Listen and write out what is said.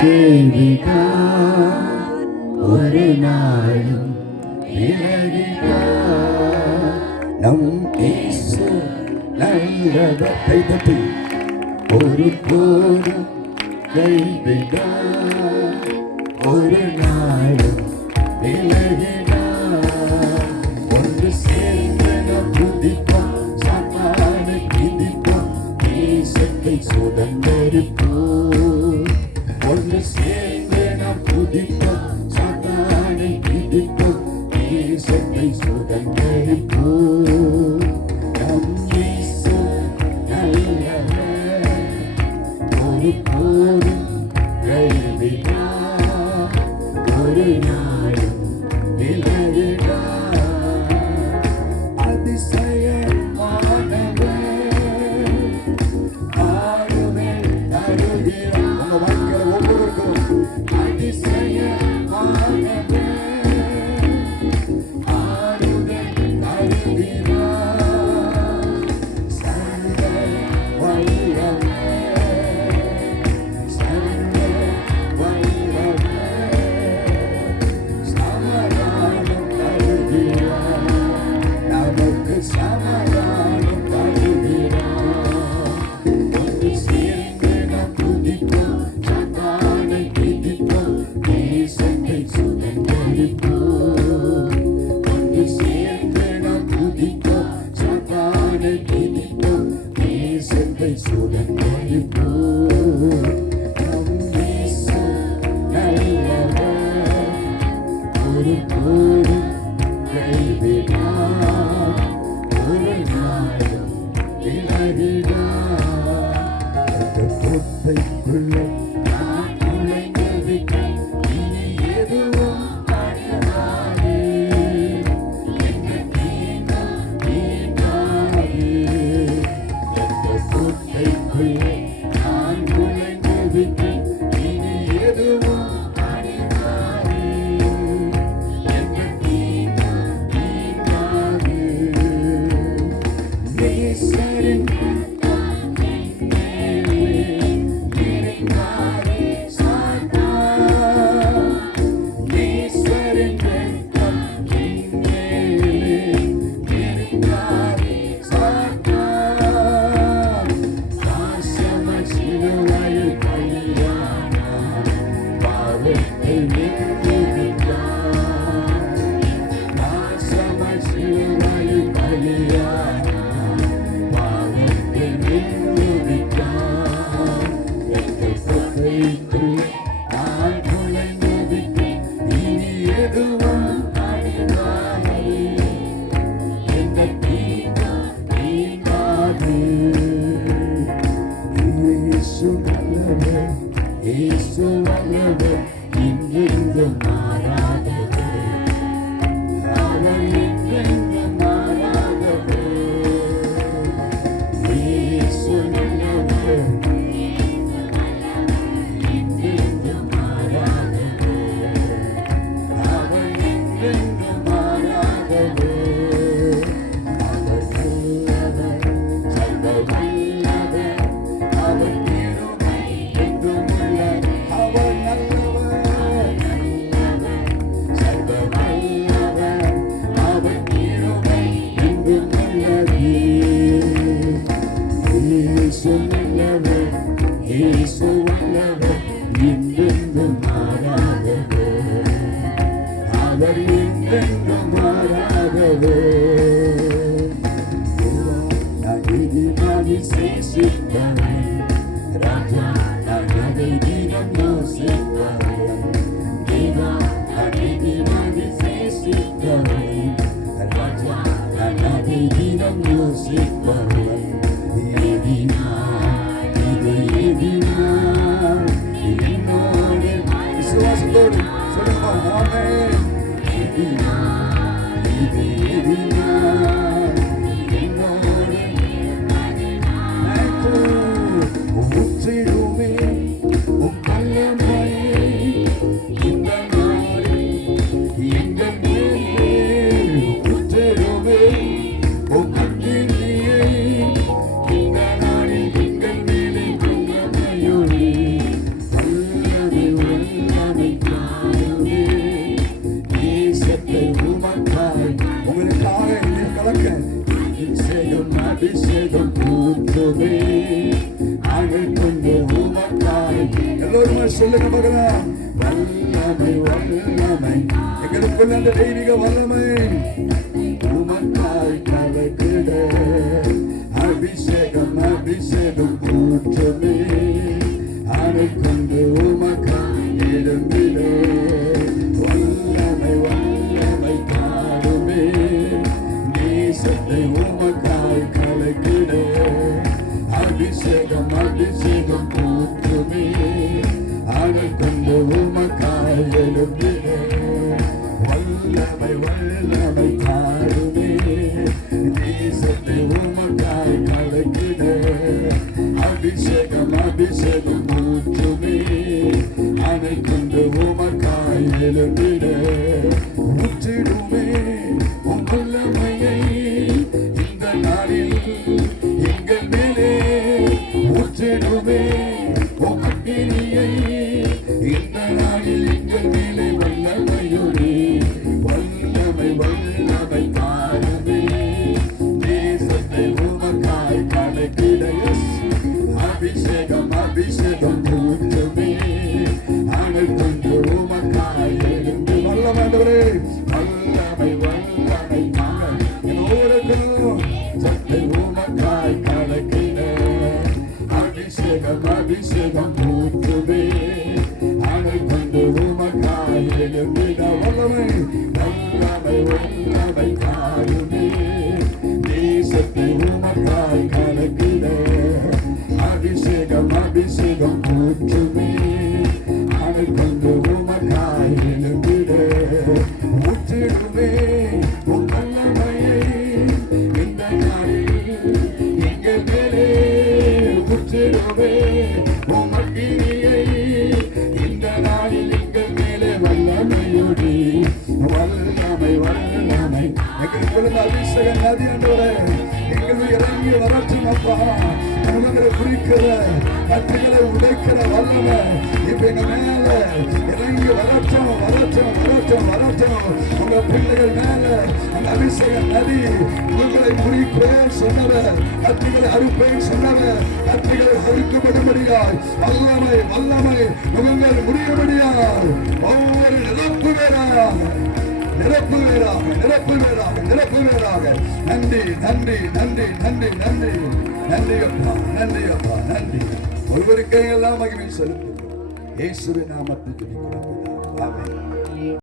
கேள்விதான் ஒரு நாளும் விலகினார். நம் இயேசு நல்லவர். கைதட்டி ஒரு போதும் கைவிடார், ஒரு நாளும் விலகினார். ஒன்று சேர்ந்து நாம் துதிப்போம், சாத்தானை மிதிப்போம், தேசத்தை சுதந்தரிப்போம். ஒன்று சேர்ந்து நாம் துதிப்போம், சாத்தானை மிதிப்போம், தேசத்தை சுதந்தரிப்போம். நம் இயேசு நல்லவர், ஒரு போதும் கைவிடார், ஒரு நாளும் விலகினார். அதிசயமானவர், ஆறுதல் தருகிறார். உங்க வாழ்க்கையில ஒவ்வொருவருக்கும் அதிசயமானவர், ஆறுதல் தருகிறார். சர்வ வல்லவர், சர்வ வல்லவர், சமாதானம் தருகிறார். நமக்கு சமாதானம் தருகிறார். ஒன்று சேர்ந்து நாம் துதிப்போம், சாத்தானை மிதிப்போம், தேசத்தை சுதந்தரிப்போம். ஒன்று சேர்ந்து நாம் துதிப்போம், சாத்தானை மிதிப்போம், தேசத்தை சுதந்தரிப்போம். நம் இயேசு நல்லவர், ஒரு போதும் கைவிடார், ஒரு நாளும் விலகினார். அந்த கோட்டைக்குள்ளே நான் நுழைந்திருக்கிறேன், இனி எதுவும் அணுகாது. என்ன தீங்கும் தீண்டாது. அந்த கோட்டைக்குள்ளே நான் நுழைந்திருக்கிறேன், இனி எதுவும் அணுகாது. என்ன தீங்கும் தீண்டாது. நேசரின் ரத்தம் என் மேலே நிறைந்தாரே சாத்தான். நேசரின் ரத்தம் என் மேலே நிறைந்தாரே சாத்தான். நாசமாய் சிலுவையில் பலியானார், பாவத்தை நீக்குவித்தார். நாசமாய் சிலுவையில் பலியானார், பாவத்தை நீக்குவித்தார். எங்கள் கோட்டைக்குள்ளே நான் நுழைந்திருக்கிறேன், இனி எதுவும் அணுகாது. எந்த தீங்கும் தீண்டாது. இயேசு நல்லவர், இயேசு நல்லவர், இன்றென்றும் மாறாதவர். அவர் என்றென்றும் மாறாதவர். இயேசு நல்லவர், இன்றென்றும் மாறாதவர். அவர் என்றென்றும் மாறாதவர். அவர் நல்லவர், சர்வ வல்லவர், அவர் கிருபை என்றும் உள்ளது. அவர் நல்லவர், சர்வ வல்லவர், அவர் கிருபை என்றும் உள்ளது. இயேசு நல்லவர், இயேசு நல்லவர், என்றென்றும் மாறாதவர். அவர் என்றென்றும் மாறாதவர். நான் எதிராகி சேசித்தவன், ராஜா நான் அதை தினம் யோசித்தவன். தேவா நான் எதிராகி சேசித்தவன், ராஜா நான் அதை தினம் யோசிப்பவன். எதினார், இது எதினார், என்னோடு விசுவாசத்தோடு சொல்லுங்க. ஆமென். எதினார், இது எதினார், என்னோடு எனக்கு ஊற்றிடுமே உம் வல்லமையை. இந்த நாளில் எங்கள் மேலே ஊற்றிடுமே உம் அக்கினியை. இந்த நாளில் எங்கள் மேலே வல்லமையோடு எல்லோருமே சொல்லுங்க பார்க்கலாம். வல்லமை வல்லமை எங்களுக்குள்ள அந்த தெய்வீக வல்லமை உமக்காய் கலக்கிட அபிஷேகம் அபிஷேகம் ஊற்றுமே அதை கொண்டு உமக்காய் எழும்பிட வல்லமை வல்லமை காடுமே நேசத்தை உமக்காய் கலக்கிட அபிஷேகம் அபிஷேகம் ஊற்றுமே அதை கொண்டு உமக்காய் எழும்பிட வல்லமை வல்லமை காடுமே நேசத்தை உமக்காய் கலக்கிட அபிஷேகம் அபிஷேகம் ஊற்றுமே அதை கொண்டு உமக்காய் எழும்பிட ஊற்றிடுமே உம் வல்லமையை இந்த நாளில் எங்கள் மேலே ஊற்றிடுமே உம் அக்கினியை இந்த நாளில் எங்கள் மேலே வல்லமையோடு வல்லமை வல்லமை காணுமே தேசத்தை உமக்காய் கலக்கிட அபிஷேகம் அபிஷேகம் ஊற்றுமே அதை கொண்டு உமக்காய் எழுந்து வல்லமையானவரே வல்லமை வல்லமை சத்தை உமக்காய் கலக்கிட அபிஷேகம் அபிஷேகம் ஊற்றுமே அதை கொண்டு உமக்காய் எழுந்திட வல்லமை வல்லமை வல்லமை காணுமே தேசத்தை உமக்காய் கலக்கிட அபிஷேகம் அபிஷேகம் ஊற்றுமே அதை கொண்டு உமக்காய் எழுந்திட ஊற்றிடுமே உம் வல்லமையை இந்த நாளில் எங்கள் மேலே ஊற்றிடுமே உம் அக்கினியை இந்த நாளில் எங்கள் மேலே வல்லமையோடு வல்லமை வல்லமை எங்களுக்குள்ள அபிஷேக நதி என்றவரே எங்கள் இறங்கி வரட்டும் அப்பா உங்களை குறிக்கிற கட்டுகளை உடைக்கிற வல்லமை இப்ப எங்க மேல இறங்கி வரட்டும் வரட்டும் வரட்டும் வரட்டும் உங்க பிள்ளைகள் மேல அந்த அபிஷேக நதி உங்களை குறிப்பேன் சொன்னவர் கட்டுகளை அறுப்பேன் சொன்னவர் கட்டுகளை அறுக்கப்படும்படியாய் வல்லமை வல்லமை உங்கள் முடியும்படியாய் ஒவ்வொரு நிரப்பு நிரப்பு வேறாக நிரப்பு வேறாக நிரப்பு வேறாக நன்றி நன்றி நன்றி நன்றி நன்றி நன்றி அப்பா நன்றி அப்பா நன்றி ஒருவருக்கே எல்லாம் மகிமை செலுத்துகிறோம் இயேசுவின் நாமத்தில் ஜெபிக்கிறோம்.